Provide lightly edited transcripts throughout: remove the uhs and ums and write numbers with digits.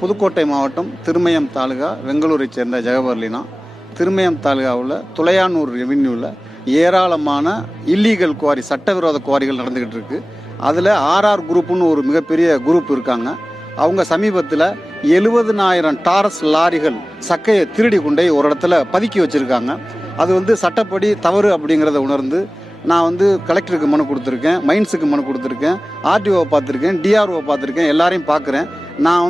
புதுக்கோட்டை மாவட்டம் திருமயம் தாலுகா வெங்களூரை சேர்ந்த ஜெகபர்லினா. திருமயம் தாலுகாவில் துளையானூர் ரெவென்யூவில் ஏராளமான இல்லீகல் குவாரி, சட்டவிரோத குவாரிகள் நடந்துக்கிட்டு இருக்கு. அதில் ஆர்ஆர் குரூப்புன்னு ஒரு மிகப்பெரிய குரூப் இருக்காங்க. அவங்க சமீபத்தில் 70,000 டாரஸ் லாரிகள் சக்கையை திருடி கொண்டே ஒரு இடத்துல பதுக்கி வச்சுருக்காங்க. அது சட்டப்படி தவறு அப்படிங்கிறத உணர்ந்து நான் கலெக்டருக்கு மனு கொடுத்துருக்கேன், மைன்ஸுக்கு மனு கொடுத்துருக்கேன், ஆர்டிஓவை பார்த்துருக்கேன், டிஆர்ஓவை பார்த்துருக்கேன், எல்லாரையும் பார்க்குறேன். நான்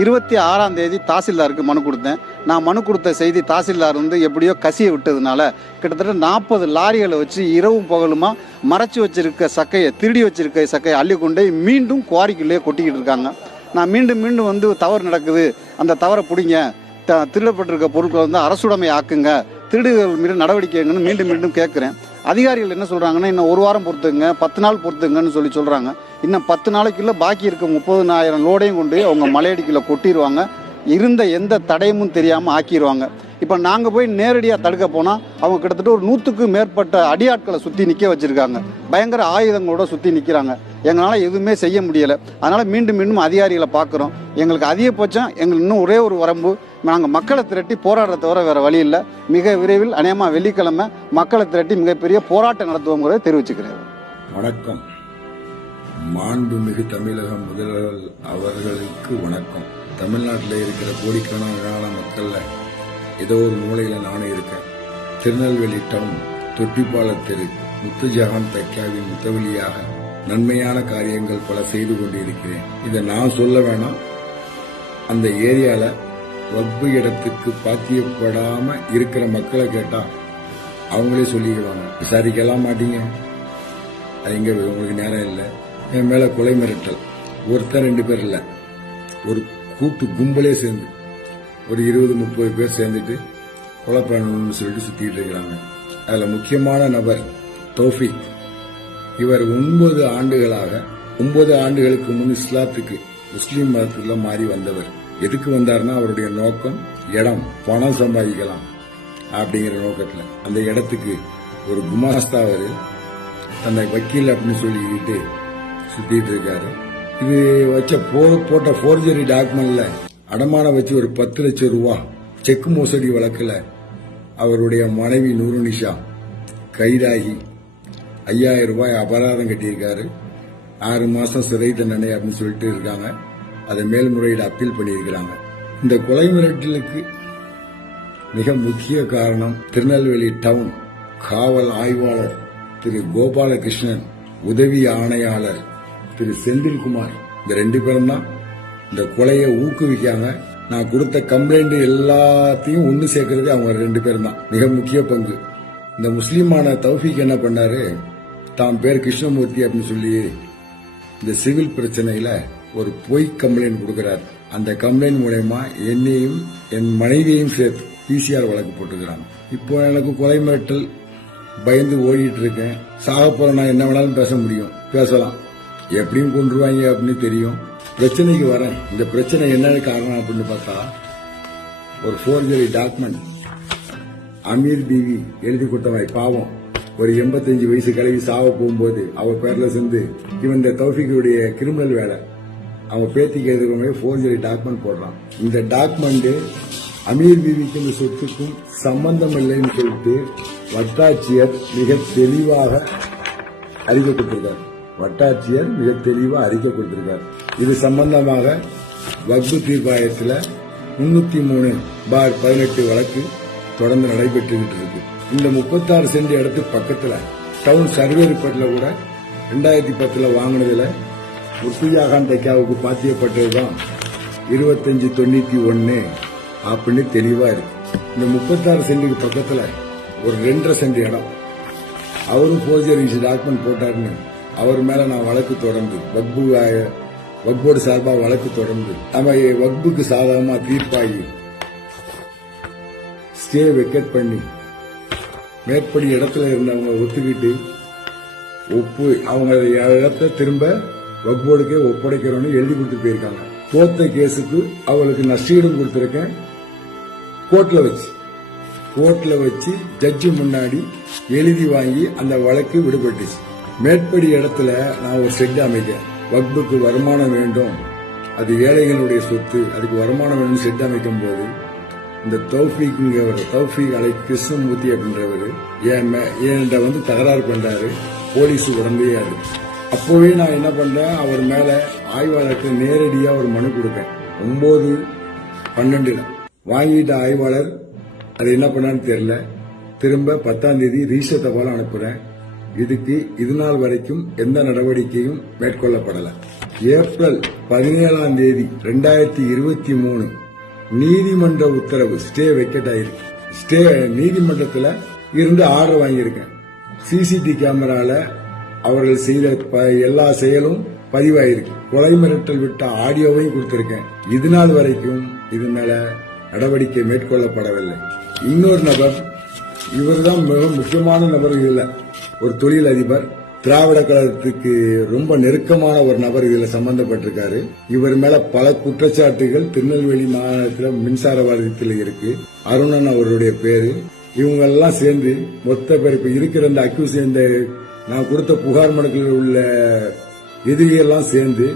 26ஆம் தேதி தாசில்தாருக்கு மனு கொடுத்தேன். நான் மனு கொடுத்த செய்தி தாசில்தார் எப்படியோ கசியை விட்டதுனால கிட்டத்தட்ட 40 லாரிகளை வச்சு இரவும் பகலுமா மறைச்சி வச்சிருக்க சக்கையை, திருடி வச்சிருக்க சக்கையை அள்ளி கொண்டே மீண்டும் குவாரிக்குள்ளேயே கொட்டிக்கிட்டு இருக்காங்க. நான் மீண்டும் தவறு நடக்குது, அந்த தவறை பிடிங்க, திருடப்பட்டிருக்க பொருட்களை அரசுடைமை ஆக்குங்க, திருடுகள் மீது நடவடிக்கைங்கன்னு மீண்டும் கேட்குறேன். அதிகாரிகள் என்ன சொல்கிறாங்கன்னா, இன்னும் 1 வாரம் பொறுத்துங்க, 10 நாள் பொறுத்துங்கன்னு சொல்கிறாங்க. இன்னும் 10 நாளைக்குள்ள பாக்கி இருக்க 30,000 லோடையும் கொண்டு அவங்க மலையடிக்கில் கொட்டிடுவாங்க. இருந்த எந்த தடையும் தெரியாமல் ஆக்கிடுவாங்க. இப்போ நாங்கள் போய் நேரடியாக தடுக்க போனால் அவங்க கிட்டத்தட்ட ஒரு 100க்கும் மேற்பட்ட அடியாட்களை சுற்றி நிற்க வச்சுருக்காங்க. பயங்கர ஆயுதங்களோட சுற்றி நிற்கிறாங்க. எங்களால் எதுவுமே செய்ய முடியலை. அதனால் மீண்டும் அதிகாரிகளை பார்க்குறோம். எங்களுக்கு அதிகபட்சம் எங்களுக்கு இன்னும் ஒரே ஒரு வரம்பு, நாங்கள் மக்களை திரட்டி போராடுறத தவிர வேறு வழி இல்லை. மிக விரைவில் அநேகமாக வெள்ளிக்கிழமை மக்களை திரட்டி மிகப்பெரிய போராட்டம் நடத்துவோங்கிறத தெரிவிச்சுக்கிறேன். வணக்கம். மாண்புமிகு தமிழக முதல்வர் அவர்களுக்கு வணக்கம். தமிழ்நாட்டில் இருக்கிற கோடிக்கணக்கான மக்கள்ல ஏதோ ஒரு மூலையில நானும் இருக்கேன். திருநெல்வேலி டவுன் தொட்டிப்பாலம் தெரு முத்துஜஹான் தைக்காவின் முத்தவழியாக நன்மையான காரியங்கள் பல செய்து கொண்டிருக்கிறேன். இதை நான் சொல்ல வேணாம். அந்த ஏரியால வக்பு இடத்துக்கு பாத்தியப்படாம இருக்கிற மக்களை கேட்டா அவங்களே சொல்லிக்கிறாங்க. விசாரிக்கலாம் மாட்டீங்க, அது எங்க உங்களுக்கு நேரம் இல்லை. என் மேல கொலை மிரட்டல், ஒருத்தர் 2 பேர் இல்ல, ஒரு கூட்டு கும்பலே சேர்ந்து ஒரு 20-30 பேர் சேர்ந்துட்டு கொலை பண்ணணும்னு சொல்லிட்டு சுத்திட்டு இருக்கிறாங்க. அதுல முக்கியமான நபர் தௌஃபிக். இவர் 9 ஆண்டுகளுக்கு முன் இஸ்லாத்துக்கு, முஸ்லீம் மதத்துக்குள்ள மாறி வந்தவர். எதுக்கு வந்தார்னா அவருடைய நோக்கம் இடம், பணம் சம்பாதிக்கலாம் அப்படிங்கிற நோக்கத்துல அந்த இடத்துக்கு ஒரு குமாஸ்தாவர் அந்த வக்கீல் அப்படின்னு சொல்லிக்கிட்டு சுத்திட்டு இருக்காரு. இது வச்ச போட்ட போர்ஜரி டாக்குமெண்ட்ல அடமானம் வச்சு ஒரு 10 லட்சம் ரூபாய் செக் மோசடி வழக்குல அவருடைய மனைவி நூருனிஷா கைதாகி 5000 ரூபாய் அபராதம் கட்டியிருக்காரு. 6 மாசம் சிறை தண்டனை அப்படின்னு சொல்லிட்டு இருக்காங்க. அதை மேல்முறையீடு அப்பீல் பண்ணியிருக்கிறாங்க. இந்த கொலை மிரட்டலுக்கு மிக முக்கிய காரணம் திருநெல்வேலி டவுன் காவல் ஆய்வாளர் திரு கோபாலகிருஷ்ணன், உதவி ஆணையாளர் திரு செந்தில்குமார். இந்த 2 பேரும் தான் இந்த கொலையை ஊக்குவிக்காங்க. நான் கொடுத்த கம்ப்ளைண்ட் எல்லாத்தையும் ஒன்னு சேர்க்கறது அவங்க 2 பேரும் தான். மிக முக்கிய பங்கு. இந்த முஸ்லீமான தௌஃபிக் என்ன பண்ணாரு, தான் பேர் கிருஷ்ணமூர்த்தி அப்படின்னு சொல்லி இந்த சிவில் பிரச்சனையில ஒரு பொய் கம்ப்ளைண்ட் கொடுக்கிறார். அந்த கம்ப்ளைண்ட் மூலமா என்னையும் என் மனைவியையும் சேர்த்து பிசிஆர் வழக்கு போட்டுக்கிறாங்க. இப்போ எனக்கு கொலை மிரட்டல் பயந்து ஓடிட்டு இருக்கேன். சாக போற நான் என்ன வேணாலும் பேச முடியும், பேசலாம், எப்படியும் கொண்டுருவாங்க அப்படின்னு தெரியும். பிரச்சனைக்கு வரேன். இந்த பிரச்சனை என்ன காரணம் அப்படின்னு பார்த்தா, ஒரு போர்ஜரி டாக்குமெண்ட் அமீர் பிவி எழுதி கொடுத்தவன் பாவம் ஒரு 85 வயசு கலவி சாவ போகும்போது அவ பேர்ல சேர்ந்து இவன் இந்த தௌஃபிக்குடைய கிரிமினல் வேலை அவன் பேத்திக்கு எழுதுமே போர்ஜரி டாக்குமெண்ட் போடுறான். இந்த டாக்குமெண்ட் அமீர் பிவிக்கு இந்த சொத்துக்கும் சம்பந்தம் இல்லைன்னு சொல்லிட்டு வட்டாட்சியர் மிக தெளிவாக அறிக்கை கொடுத்திருக்கார். இது சம்பந்தமாக வக்பு தீர்ப்பாயத்தில் 303/18 வழக்கு தொடர்ந்து நடைபெற்றுகிட்டு இருக்கு. இந்த 36 சென்ட் இடத்து பக்கத்துல டவுன் சர்வே ரிப்போர்ட்ல கூட 2010 வாங்கினதுல முத்துஜஹான் தைக்காவுக்கு பாத்தியப்பட்டதுதான் 2591 அப்படின்னு தெளிவா இருக்கு. இந்த 36 சென்ட்டுக்கு பக்கத்துல ஒரு 2.5 சென்ட் இடம் அவரும் போர்ஜரி டாக்குமெண்ட் போட்டாருன்னு அவர் மேல நான் வழக்கு தொடர்ந்து வக்போர்டு சார்பா வழக்கு தொடர்ந்து நம்ம வக்புக்கு சாதகமா தீர்ப்பாகி ஸ்டே வெக்கேட் பண்ணி மேற்படி இடத்துல இருந்தவங்க ஒத்துக்கிட்டு அவங்க இடத்த திரும்ப வக்போர்டுக்கே ஒப்படைக்கிறோன்னு எழுதி கொடுத்து போயிருக்காங்க. தோத்த கேஸுக்கு அவளுக்கு நஷ்டீடும் கொடுத்திருக்கேன். கோர்ட்ல வச்சு ஜட்ஜி முன்னாடி எழுதி வாங்கி அந்த வழக்கு விடுபட்டுச்சு. மேற்படி இடத்துல நான் ஒரு ஷெட் அமைக்க வக்புக்கு வருமானம் வேண்டும், அது ஏழைகளுடைய சொத்து, அதுக்கு வருமானம் வேணும்னு செட் அமைக்கும் போது இந்த தௌஃபீக் அலை கிருஷ்ணமூர்த்தி அப்படின்றவர் என்கிட்ட வந்து தகராறு பண்றாரு. போலீஸ் உடந்தையாது. அப்போவே நான் என்ன பண்றேன், அவர் மேல ஆய்வாளருக்கு நேரடியா ஒரு மனு கொடுப்பேன். 9/12 வாங்கிட்ட ஆய்வாளர் அது என்ன பண்ணான்னு தெரியல. திரும்ப 10ஆம் தேதி ரீசெட் தபால் அனுப்புறேன். இதுக்கு இது நாள் வரைக்கும் எந்த நடவடிக்கையும் மேற்கொள்ளப்படல. ஏப்ரல் 17ஆம் தேதி 2023 நீதிமன்ற உத்தரவு ஸ்டே வெக்கெட் ஆயிருக்கு. ஸ்டே நீதிமன்றத்தில் இருந்து ஆர்டர் வாங்கியிருக்கேன். சிசிடிவி கேமரால அவர்கள் செய்த எல்லா செயலும் பதிவாயிருக்கு. கொலை மிரட்டல் விட்ட ஆடியோவையும் கொடுத்திருக்கேன். இது நாள் வரைக்கும் இது மேல நடவடிக்கை மேற்கொள்ளப்படவில்லை. இன்னொரு நபர், இவர்தான் மிக முக்கியமான நபர். இதுல ஒரு தொழிலதிபர், திராவிட கழகத்துக்கு ரொம்ப நெருக்கமான ஒரு நபர் இதுல சம்பந்தப்பட்டிருக்காரு. இவர் மேல பல குற்றச்சாட்டுகள் திருநெல்வேலி மாநிலத்தில் மின்சார வாரியத்தில் இருக்கு. அருணன் அவருடைய பேரு. இவங்க எல்லாம் சேர்ந்து மொத்த பேர் இப்ப இருக்கிற இந்த அக்யூஸ், இந்த நான் கொடுத்த புகார் மனுக்களில் உள்ள எதிரிகள்லாம் சேர்ந்து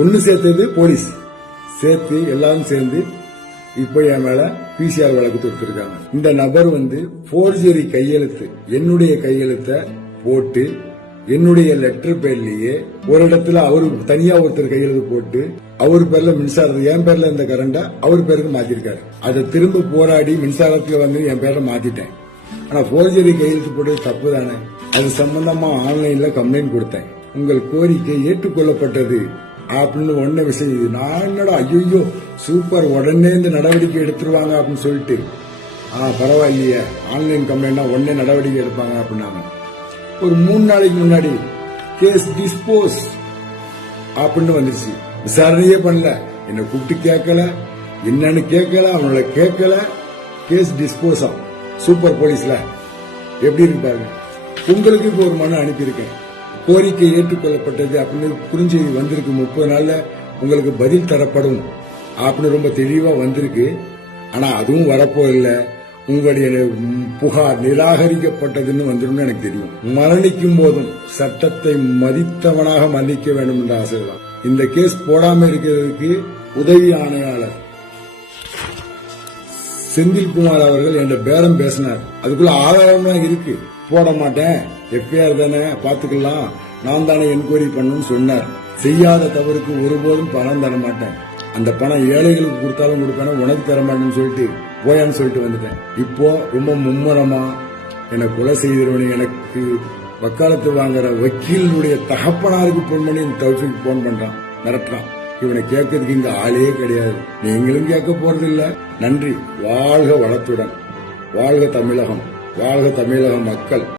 ஒன்னு சேர்த்தது போலீஸ் சேர்த்து எல்லாரும் சேர்ந்து இப்ப என் மேல பிசிஆர் வழக்கு தொடுத்திருக்காங்க. இந்த நபர் வந்து போர்ஜரி கையெழுத்து, என்னுடைய கையெழுத்தை போட்டு என்னுடைய லெட்டர் பேர்லயே ஒரு இடத்துல அவரு தனியா ஒருத்தர் கையெழுத்து போட்டு அவர் பேர்ல மின்சாரத்தை, என் பேர்ல இந்த கரண்ட அவர் பேருக்கு மாத்திருக்காரு. அதை திரும்ப போராடி மின்சாரத்துல வந்து என் பேர்ல மாத்திட்டேன். ஆனா போர்ஜரி கையெழுத்து போட்டது தப்பு தானே. அது சம்பந்தமா ஆன்லைன்ல கம்ப்ளைண்ட் கொடுத்தேன். உங்கள் கோரிக்கை ஏற்றுக்கொள்ளப்பட்டது அப்படின்னு ஒன்ன விஷயம். நான் என்னடா ஐயோ சூப்பர், உடனே இந்த நடவடிக்கை எடுத்துருவாங்க அப்படின்னு சொல்லிட்டு, பரவாயில்லையே ஆன்லைன் கம்ப்ளைண்ட்னா உடனே நடவடிக்கை எடுப்பாங்க அப்படின்னாங்க. ஒரு 3 நாளைக்கு முன்னாடி கேஸ் டிஸ்போஸ் அப்படின்னு வந்துருச்சு. விசாரணையே பண்ணல, என்ன கூப்பிட்டு கேட்கல, என்னன்னு கேட்கல, அவங்கள கேட்கல. கேஸ் டிஸ்போஸ் சூப்பர் போலீஸ்ல எப்படி இருப்பாங்க. உங்களுக்கு இப்ப ஒரு மனு அனுப்பியிருக்கேன். கோரிக்கை ஏற்றுக்கொள்ளப்பட்டது அப்படின்னு குறுஞ்செய்தி வந்திருக்கு. 30 நாள்ல உங்களுக்கு பதில் தரப்படும் அப்படின்னு ரொம்ப தெளிவா வந்திருக்கு. ஆனா அதுவும் வரப்போ இல்ல. உங்களுடைய புகார் நிராகரிக்கப்பட்டதுன்னு வந்துடும் எனக்கு தெரியும். மரணிக்கும் போதும் சட்டத்தை மதித்தவனாக மன்னிக்க வேண்டும் என்ற ஆசைதான். இந்த கேஸ் போடாம இருக்கிறதுக்கு உதவி ஆணையாளர் செந்தில்குமார் அவர்கள் என்ற பேரம் பேசினார். அதுக்குள்ள ஆதாரமா இருக்கு. போட மாட்டேன், எஃப்ஐஆர் தானே பாத்துக்கலாம், நான் தானே என்கொயரி பண்ணணும்னு சொன்னார். செய்யாத தவறுக்கு ஒருபோதும் பணம் தர மாட்டேன். அந்த பணம் ஏழைகளுக்கு கொடுத்தாலும் கொடுப்பேன், உனக்கு தர மாட்டேன்னு சொல்லிட்டு போயான்னு சொல்லிட்டு வந்துட்டேன். இப்போ ரொம்ப மும்முரமா என்னை கொலை செய்திருவனு எனக்கு வக்காலத்து வாங்குற வக்கீலுடைய தகப்பனாருக்கு போன் பண்ணி தௌஃபீக் போன் பண்றான், மிரட்டுறான். இவனை கேட்கறதுக்கு இங்க ஆளே கிடையாது. நீங்களும் கேட்க போறது இல்ல. நன்றி. வாழ்க வளத்துடன். வாழ்க தமிழகம். வாழ்க தமிழக மக்கள்.